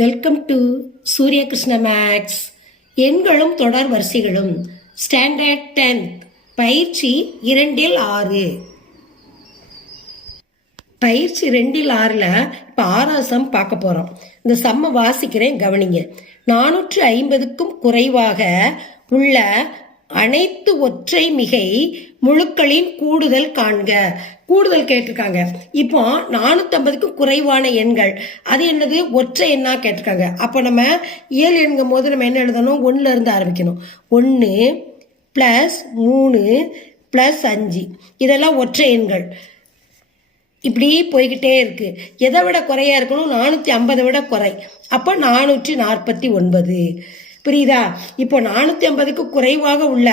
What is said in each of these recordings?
Welcome to சூரிய Krishna maths. எண்களும் தொடர் வரிசைகளும் ஸ்டாண்டர்ட் 10th பயிற்சி 2-6. பயிற்சி 2-6ல் இப்போ 6ஆவது சம் பார்க்க போகிறோம். இந்த சம்மை வாசிக்கிறேன், கவனிங்க. 450க்கும் குறைவாக உள்ள அனைத்து ஒற்றை மிகை முழுக்களின் கூடுதல் காண்க. கூடுதல் கேட்டிருக்காங்க. இப்போ 450க்கும் குறைவான எண்கள் அது என்னது? ஒற்றை எண்ணா கேட்டிருக்காங்க. அப்போ நம்ம இயல் எண்கும் போது நம்ம என்ன எழுதணும்? 1ல இருந்து ஆரம்பிக்கணும். 1 + 3 + 5 இதெல்லாம் ஒற்றை எண்கள். இப்படி போய்கிட்டே இருக்கு. எதை விட குறையா இருக்கணும்? 450 விட குறை. அப்போ 449. புரியுதா? இப்போ 450க்கு குறைவாக உள்ள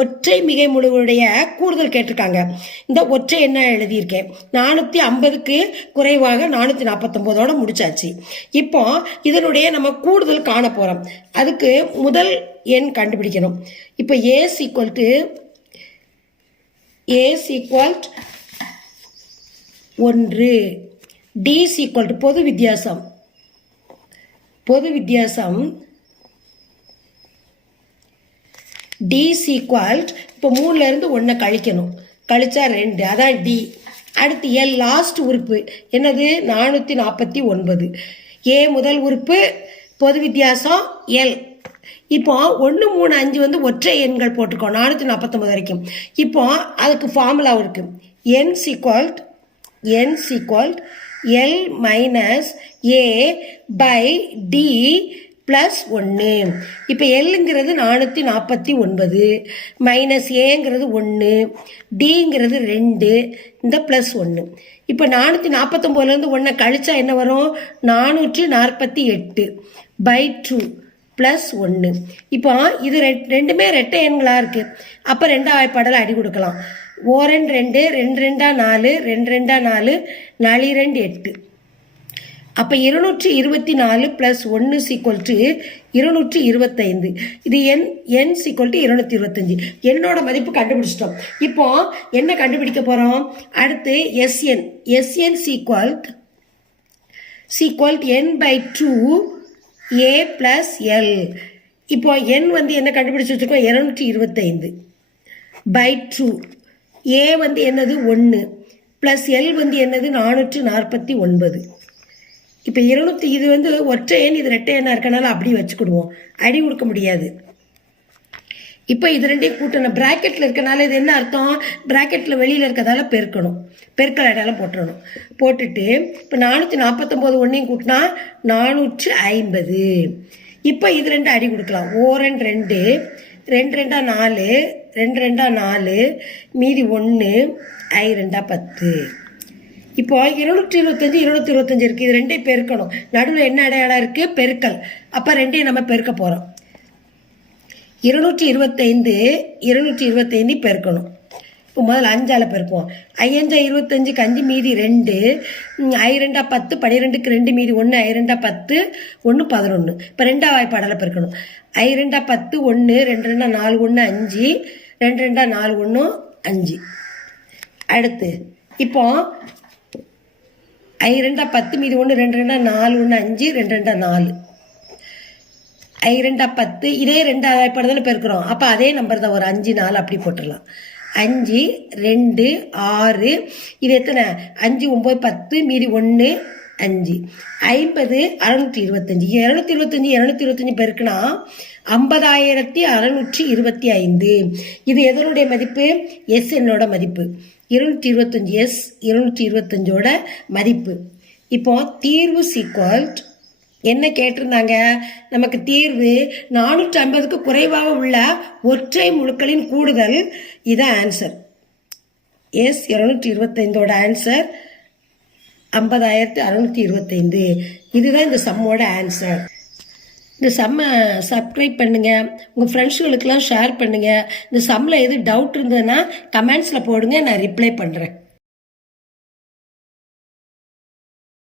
ஒற்றை மிகை முழுவுடைய கூடுதல் கேட்டிருக்காங்க. இந்த ஒற்றை என்ன எழுதியிருக்கேன்? 450க்கு குறைவாக 449ஓட முடிச்சாச்சு. இப்போ இதனுடைய நம்ம கூடுதல் காண போறோம். அதுக்கு முதல் எண் கண்டுபிடிக்கணும். இப்போ A = 1, D = பொது வித்தியாசம். D இப்போ 3ல இருந்து 1 கழிக்கணும். கழிச்சா 2, அதான் D. அடுத்து L லாஸ்ட் உறுப்பு என்னது? 449. A முதல் உறுப்பு, பொது வித்தியாசம் L. இப்போ 1, 3, 5 வந்து ஒற்றை எண்கள் போட்டுக்கோ 449 வரைக்கும். இப்போ அதுக்கு ஃபார்முலா இருக்கு. N = L - A/D + 1. இப்போ Lங்கிறது 449 மைனஸ் ஏங்கிறது 1, Dங்கிறது 2, இந்த +1. இப்போ 449லேருந்து 1 கழிச்சா என்ன வரும்? 448/2 + 1. இப்போ இது ரெண்டுமே ரெட்டை எண்களாக இருக்கு. அப்போ 2ஆம் வாய்ப்பாடில் அடி கொடுக்கலாம். 2 2 2 4 2 4 4 2 8. அப்போ 224 + 1 = 225. இது n = 225. என்னோட மதிப்பு கண்டுபிடிச்சிட்டோம். இப்போ என்ன கண்டுபிடிக்க போறோம்? அடுத்து SN = n/2 A + L. இப்போ n வந்து என்ன கண்டுபிடிச்சு வச்சிருக்கோம்? 225/2. A வந்து என்னது? 1 + L வந்து என்னது? 449. இப்போ 200 இது வந்து ஒற்றை எண், இது ரெட்டை எண்ணா இருக்கனால அப்படி வச்சுக்கிடுவோம், அடி கொடுக்க முடியாது. இப்போ இது ரெண்டையும் கூட்டணும். பிராக்கெட்டில் இருக்கனால இது என்ன அர்த்தம்? பிராக்கெட்டில் வெளியில் இருக்கிறதால பெருக்கணும். பெருக்கல் அடையாளம் போட்டுறணும். போட்டுட்டு இப்போ 449 ஒன்றையும் கூட்டினா 450. இப்போ இது ரெண்டு அடி கொடுக்கலாம். 2 2 2 2 4 2 2 4 மீதி 1 2 10. இப்போ 225 225 இருக்கு. இது ரெண்டையும் பெருக்கணும். நடுவில் என்ன அடையாளம் இருக்கு? பெருக்கல். அப்போ ரெண்டையும் நம்ம பெருக்க போறோம். 225 பெருக்கணும். இப்போ முதல்ல 5ஆல பெருப்போம். 5 25 5 மீதி 2 2 10 12க்கு 2 மீதி 1 2 10 1 11. இப்போ 2ஆம் வாய்ப்பாடால பெருக்கணும். 2 10 1 2 2 4 1 5 2 2 4 1 5. அடுத்து இப்போ 2 10 மீதி 1 2 2 4 1 5 2 2 4 2 10. இதே 2ஆம் வாய்ப்பாடு பெருக்கிறோம். அப்போ அதே நம்பர் தான், ஒரு 5 4 அப்படி போட்டுடலாம். 5 2 6 இது எத்தனை? 5 9 10 மீதி 1 5 50 625. 225 பெருக்குனா 50,625. இது எதனுடைய மதிப்பு? எஸ் என்னோட மதிப்பு. 225 225ஓட மதிப்பு. இப்போ தீர்வு என்ன கேட்டிருந்தாங்க? நமக்கு தீர்வு 450க்கு குறைவாக உள்ள ஒற்றை முழுக்களின் கூடுதல். இதான் ஆன்சர். S 225ஓட answer 50,625. இதுதான் இந்த சம்மோட ஆன்சர். இந்த சம்மை சப்ஸ்கிரைப் பண்ணுங்க, உங்கள் ஃப்ரெண்ட்ஸுகளுக்கெல்லாம் ஷேர் பண்ணுங்க. இந்த சம்மில் எது டவுட் இருந்ததுன்னா கமெண்ட்ஸில் போடுங்க, நான் ரிப்ளை பண்ணுறேன்.